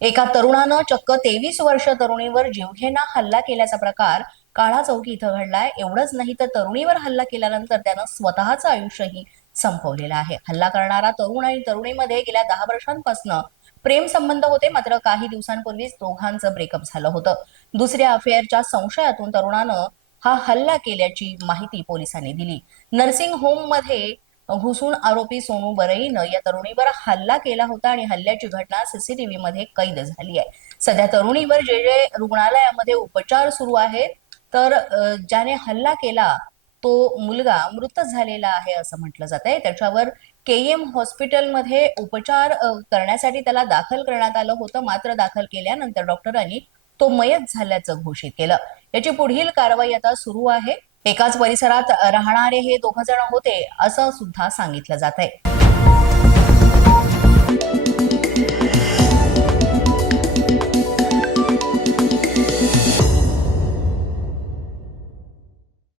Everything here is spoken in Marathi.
एका तरुणानं चक्क तेवीस वर्ष तरुणीवर जीवघेणा हल्ला केल्याचा प्रकार काळा चौकी इथं घडलाय. एवढंच नाही तर तरुणीवर हल्ला केल्यानंतर त्यानं स्वतःचं आयुष्यही संपवलेलं आहे. हल्ला करणारा तरुण आणि तरुणीमध्ये गेल्या दहा वर्षांपासून प्रेम संबंध होते. मात्र काही दिवसांपूर्वीच दोघांचं ब्रेकअप झालं होतं. दुसऱ्या अफेअरच्या संशयातून तरुणानं हा हल्ला केल्याची माहिती पोलिसांनी दिली. नर्सिंग होममध्ये घुसून आरोपी सोनू बरईनं या तरुणीवर हल्ला केला होता आणि हल्ल्याची घटना सीसीटीव्ही मध्ये कैद झाली आहे. सध्या तरुणीवर जे जे रुग्णालयामध्ये उपचार सुरू आहेत तर ज्याने हल्ला केला तो मुलगा मृत झालेला आहे असं म्हटलं जात आहे त्याच्यावर के एम हॉस्पिटलमध्ये उपचार करण्यासाठी त्याला दाखल करण्यात आलं होतं. मात्र दाखल केल्यानंतर डॉक्टरांनी तो मयत झाल्याचं घोषित केलं. याची पुढील कारवाई आता सुरू आहे. एकाच परिसरात राहणारे हे दोघ जण होते असं सुद्धा सांगितलं जात आहे